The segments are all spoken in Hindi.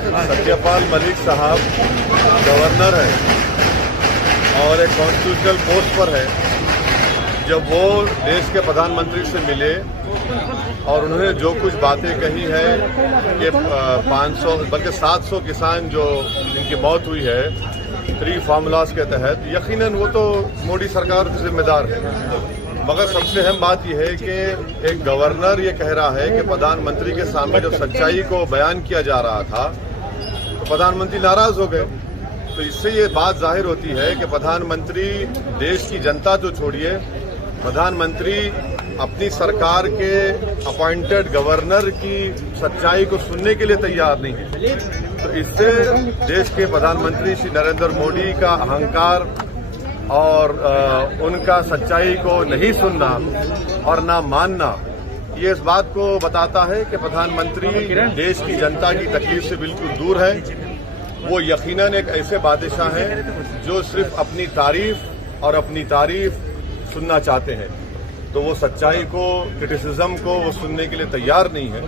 सत्यपाल मलिक साहब गवर्नर है और एक कॉन्स्टिट्यूशनल पोस्ट पर है। जब वो देश के प्रधानमंत्री से मिले और उन्होंने जो कुछ बातें कही है कि 500 बल्कि 700 किसान जो जिनकी मौत हुई है 3 फार्मूलाज के तहत, यकीनन वो तो मोदी सरकार जिम्मेदार है। मगर सबसे अहम बात यह है कि एक गवर्नर ये कह रहा है कि प्रधानमंत्री के सामने जब सच्चाई को बयान किया जा रहा था तो प्रधानमंत्री नाराज हो गए। तो इससे ये बात जाहिर होती है कि प्रधानमंत्री देश की जनता तो छोड़िए, प्रधानमंत्री अपनी सरकार के अपॉइंटेड गवर्नर की सच्चाई को सुनने के लिए तैयार नहीं है। तो इससे देश के प्रधानमंत्री श्री नरेंद्र मोदी का अहंकार और उनका सच्चाई को नहीं सुनना और ना मानना, ये इस बात को बताता है कि प्रधानमंत्री देश की जनता की तकलीफ से बिल्कुल दूर है। वो यकीनन एक ऐसे बादशाह हैं जो सिर्फ अपनी तारीफ और अपनी तारीफ सुनना चाहते हैं। तो वो सच्चाई को, क्रिटिसिज्म को वो सुनने के लिए तैयार नहीं है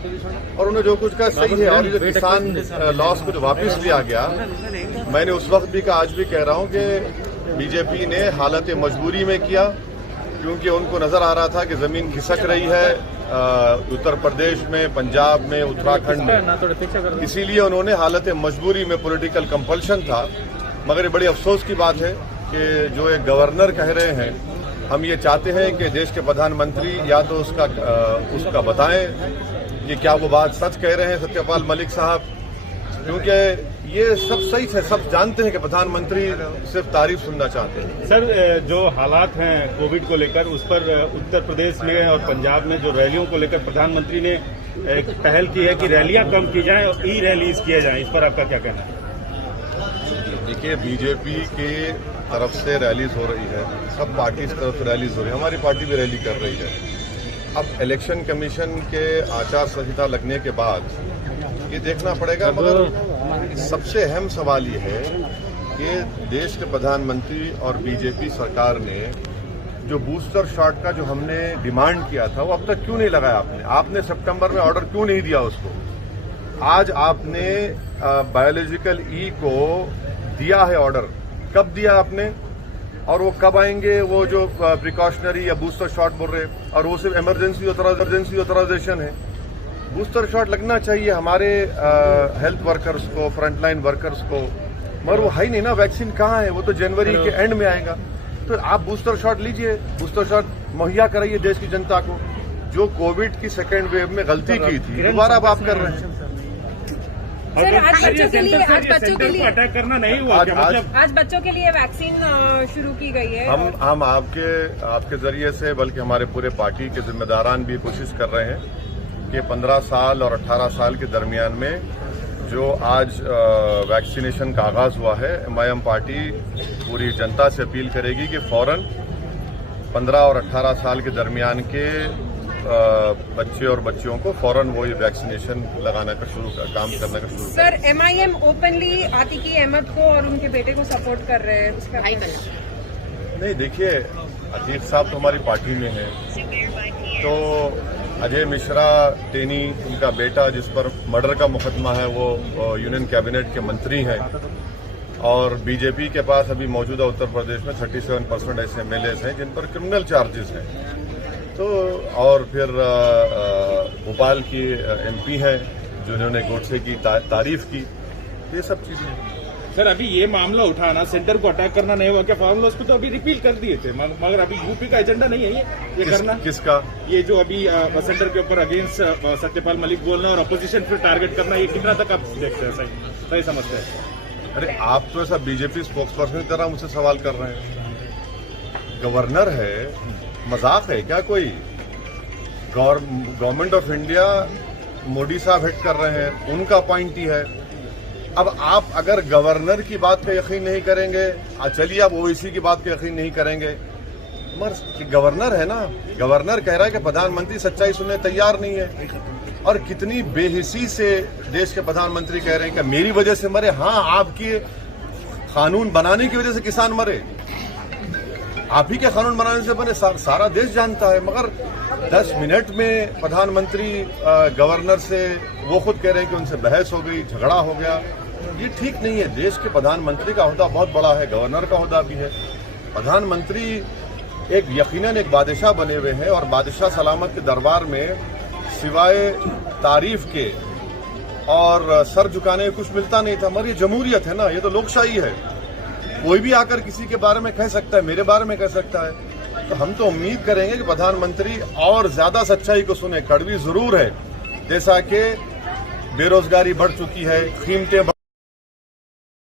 और उन्हें जो कुछ कहा सही है। और ये जो किसान लॉस को जो वापस लिया गया, मैंने उस वक्त भी कहा, आज भी कह रहा हूं कि बीजेपी ने हालत मजबूरी में किया, क्योंकि उनको नजर आ रहा था कि जमीन खिसक रही है उत्तर प्रदेश में, पंजाब में, उत्तराखंड में, इसीलिए उन्होंने हालत मजबूरी में, पॉलिटिकल कंपल्शन था। मगर ये बड़ी अफसोस की बात है कि जो एक गवर्नर कह रहे हैं, हम ये चाहते हैं कि देश के प्रधानमंत्री या तो उसका बताएं ये क्या वो बात सच कह रहे हैं सत्यपाल मलिक साहब, क्योंकि ये सब सही है, सब जानते हैं कि प्रधानमंत्री सिर्फ तारीफ सुनना चाहते हैं। सर, जो हालात हैं कोविड को लेकर, उस पर उत्तर प्रदेश में और पंजाब में जो रैलियों को लेकर प्रधानमंत्री ने एक पहल की है कि रैलियां कम की जाएं और ई रैलीज किए जाएं, इस पर आपका क्या कहना है? देखिए, बीजेपी की तरफ से रैलीज हो रही है, सब पार्टी की तरफ से रैलीज हो रही है, हमारी पार्टी भी रैली कर रही है। अब इलेक्शन कमीशन के आचार संहिता लगने के बाद ये देखना पड़ेगा, मगर सबसे अहम सवाल ये है कि देश के प्रधानमंत्री और बीजेपी सरकार ने जो बूस्टर शॉट का जो हमने डिमांड किया था वो अब तक क्यों नहीं लगाया? आपने सितंबर में ऑर्डर क्यों नहीं दिया उसको? आज आपने बायोलॉजिकल ई को दिया है ऑर्डर, कब दिया आपने? और वो कब आएंगे वो जो प्रिकॉशनरी या बूस्टर शॉट बोल रहे, और वो सिर्फ इमरजेंसी ऑथराइजेशन है। बूस्टर शॉट लगना चाहिए हमारे हेल्थ वर्कर्स को, फ्रंटलाइन वर्कर्स को, मगर वो है ही नहीं ना। वैक्सीन कहाँ है? वो तो जनवरी के एंड में आएगा। तो आप बूस्टर शॉट लीजिए, बूस्टर शॉट मुहैया कराइए देश की जनता को। जो कोविड की सेकेंड वेव में गलती की थी, दोबारा अब आप कर रहे हैं। सर, आज बच्चों के लिए अटैक करना नहीं हुआ क्या? मतलब आज बच्चों के लिए वैक्सीन शुरू की गई है। हम आपके जरिए से, बल्कि हमारे पूरे पार्टी के जिम्मेदारान भी कोशिश कर रहे हैं कि 15 साल और 18 साल के दरमियान में जो आज वैक्सीनेशन का आगाज हुआ है, एमआईएम पार्टी पूरी जनता से अपील करेगी कि फौरन 15 और 18 साल के दरमियान के बच्चे और बच्चियों को फौरन वो ये वैक्सीनेशन लगाने का काम करने का शुरू। सर, एमआईएम ओपनली आतिकी अहमद को और उनके बेटे को सपोर्ट कर रहे हैं, उसका नहीं? देखिए, अतीक साहब तो हमारी पार्टी में है, तो अजय मिश्रा टेनी, उनका बेटा जिस पर मर्डर का मुकदमा है, वो यूनियन कैबिनेट के मंत्री हैं। और बीजेपी के पास अभी मौजूदा उत्तर प्रदेश में 37% ऐसे एमएलएस हैं जिन पर क्रिमिनल चार्जेस हैं। तो और फिर भोपाल की एमपी हैं जिन्होंने गोडसे की तारीफ की। ये सब चीजें। सर, अभी ये मामला उठाना, सेंटर को अटैक करना नहीं हुआ क्या? फॉर्मूला उसको तो अभी रिपील कर दिए थे, मगर अभी यूपी का एजेंडा नहीं है ये करना। किसका? ये जो अभी सेंटर के ऊपर अगेंस्ट सत्यपाल मलिक बोलना और अपोजिशन फिर टारगेट करना, ये कितना तक आप देखते हैं? सही समझते हैं? अरे, आप तो ऐसा बीजेपी स्पोक्सपर्सन की तरह मुझसे सवाल कर रहे हैं। गवर्नर है, मजाक है क्या कोई? गवर्नमेंट ऑफ इंडिया मोदी साहब हेड कर रहे हैं, उनका अपॉइंटी है। अब आप अगर गवर्नर की बात पे यकीन नहीं करेंगे, चलिए आप ओवैसी की बात पे यकीन नहीं करेंगे, मगर गवर्नर है ना, गवर्नर कह रहा है कि प्रधानमंत्री सच्चाई सुनने तैयार नहीं है। और कितनी बेहिसी से देश के प्रधानमंत्री कह रहे हैं कि मेरी वजह से मरे। हाँ, आपकी कानून बनाने की वजह से किसान मरे। आप ही के कानून बनाने से बने, सारा देश जानता है। मगर 10 मिनट में प्रधानमंत्री गवर्नर से वो खुद कह रहे हैं कि उनसे बहस हो गई, झगड़ा हो गया। ये ठीक नहीं है। देश के प्रधानमंत्री का ओहदा बहुत बड़ा है, गवर्नर का ओहदा भी है। प्रधानमंत्री एक यकीनन एक बादशाह बने हुए हैं और बादशाह सलामत के दरबार में सिवाय तारीफ के और सर झुकाने में कुछ मिलता नहीं था। मगर ये जमहूरियत है ना, ये तो लोकशाही है। कोई भी आकर किसी के बारे में कह सकता है, मेरे बारे में कह सकता है। तो हम तो उम्मीद करेंगे कि प्रधानमंत्री और ज्यादा सच्चाई को सुने। कड़वी जरूर है, जैसा कि बेरोजगारी बढ़ चुकी है, कीमतें